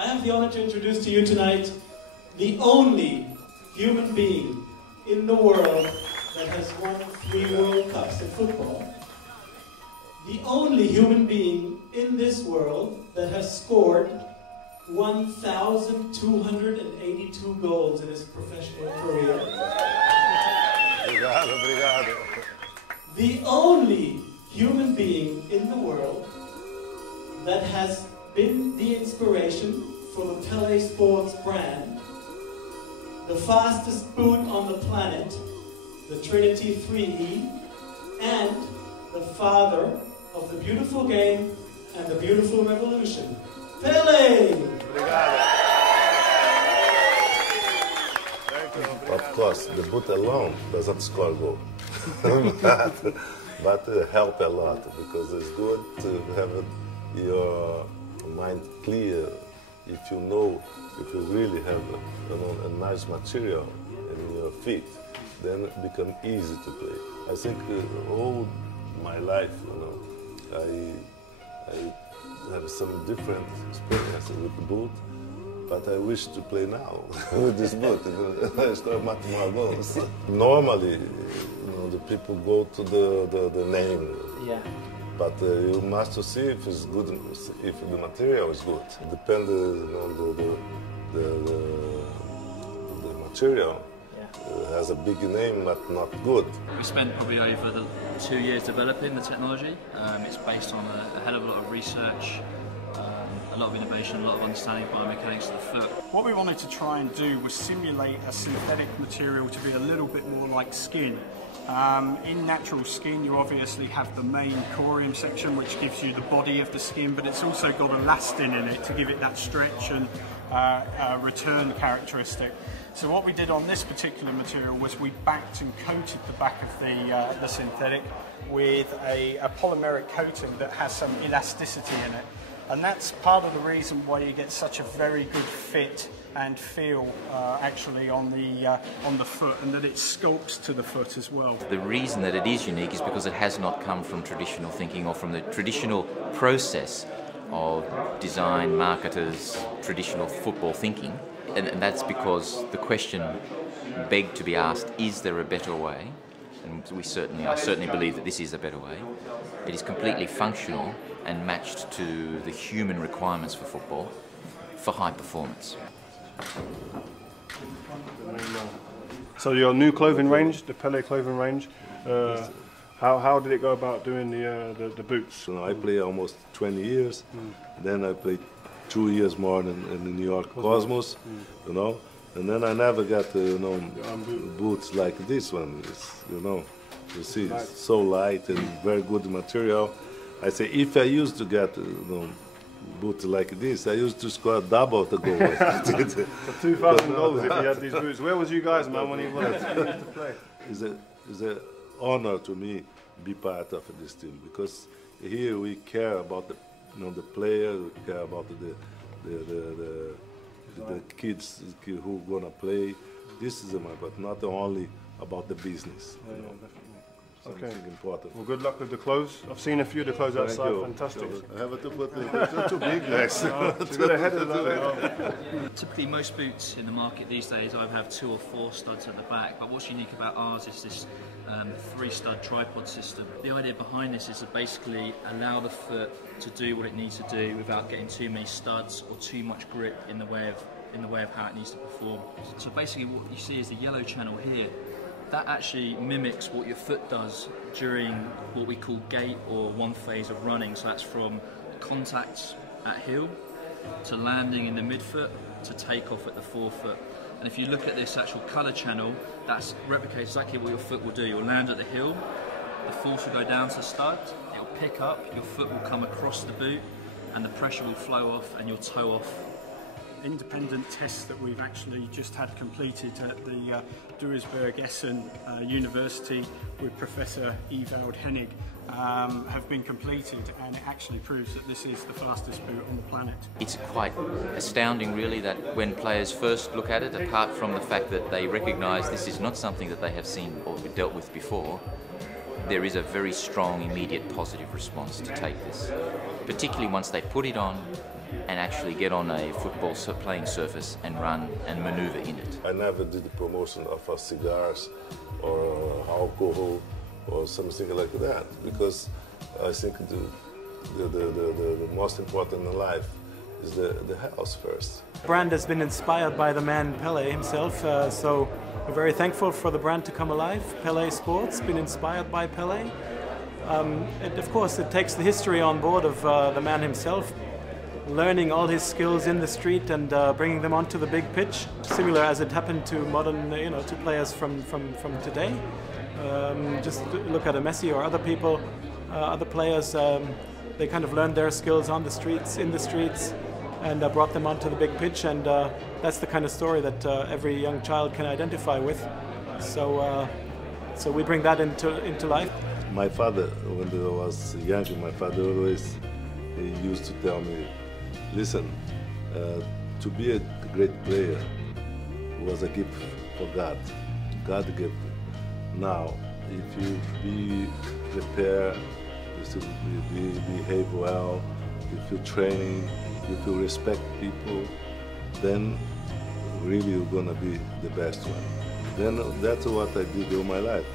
I have the honor to introduce to you tonight the only human being in the world that has won 3 World Cups in football. The only human being in this world that has scored 1,282 goals in his professional career. Obrigado, obrigado. The only human being in the world that has been the inspiration for the Pelé Sports brand, the fastest boot on the planet, the Trinity 3E, and the father of the beautiful game and the beautiful revolution, Pelé! Of course, the boot alone doesn't score goal, but help a lot, because it's good to have your mind clear. If you really have a nice material in your feet, then it becomes easy to play. I think all my life, I have some different experiences with the boot, but I wish to play now with this boot. I score much more goals. Normally, the people go to the name. Yeah. But you must see if it's good, if the material is good. It depends on the material. Has a big name but not good. We spent probably over the 2 years developing the technology. It's based on a hell of a lot of research, a lot of innovation, a lot of understanding of biomechanics of the foot. What we wanted to try and do was simulate a synthetic material to be a little bit more like skin. In natural skin, you obviously have the main corium section, which gives you the body of the skin, but it's also got elastin in it to give it that stretch and return characteristic. So what we did on this particular material was we backed and coated the back of the synthetic with a polymeric coating that has some elasticity in it. And that's part of the reason why you get such a very good fit and feel actually on the foot, and that it sculpts to the foot as well. The reason that it is unique is because it has not come from traditional thinking or from the traditional process of design, marketers, traditional football thinking. And that's because the question begged to be asked, is there a better way? And I certainly believe that this is a better way. It is completely functional and matched to the human requirements for football, for high performance. So your new clothing range, the Pelé clothing range, how did it go about doing the boots? I play almost 20 years, then I played 2 years more in the New York Cosmos, and then I never got boots like this one. You see, it's so light and very good material. I say, if I used to get boots like this, I used to score double the goal. So 2,000 goals if you had these boots. Where was you guys, man, when you wanted to play? It's an honor to me to be part of this team, because here we care about the player, we care about the kids who gonna play. This is but not only about the business. Definitely. Something important. Well, good luck with the clothes. I've seen a few of the clothes outside. Fantastic. I have to put they're too big, guys. Typically, most boots in the market these days either have 2 or 4 studs at the back, but what's unique about ours is this 3-stud tripod system. The idea behind this is to basically allow the foot to do what it needs to do without getting too many studs or too much grip in the way of how it needs to perform. So basically, what you see is the yellow channel here. That actually mimics what your foot does during what we call gait, or one phase of running. So that's from contact at heel to landing in the midfoot to take off at the forefoot. And if you look at this actual colour channel, that replicates exactly what your foot will do. You'll land at the heel, the force will go down to the stud, it'll pick up, your foot will come across the boot, and the pressure will flow off and you'll toe off. Independent tests that we've actually just had completed at the Duisburg-Essen University with Professor Ewald Hennig have been completed, and it actually proves that this is the fastest boot on the planet. It's quite astounding really that when players first look at it, apart from the fact that they recognise this is not something that they have seen or dealt with before, there is a very strong immediate positive response to take this. Particularly once they put it on and actually get on a football playing surface and run and maneuver in it. I never did the promotion of cigars or alcohol or something like that, because I think the most important in life is the health first. The brand has been inspired by the man Pelé himself, so we're very thankful for the brand to come alive. Pelé Sports, been inspired by Pelé. And of course it takes the history on board of the man himself, learning all his skills in the street and bringing them onto the big pitch, similar as it happened to modern, to players from today. Just look at a Messi or other people, other players, they kind of learned their skills on the streets, in the streets, and brought them onto the big pitch, and that's the kind of story that every young child can identify with. So we bring that into life. My father, when I was young, my father always used to tell me, listen, to be a great player was a gift for God. God gave it. Now, if you be prepared, if you behave well, if you train, if you respect people, then really you're gonna be the best one. Then that's what I did all my life.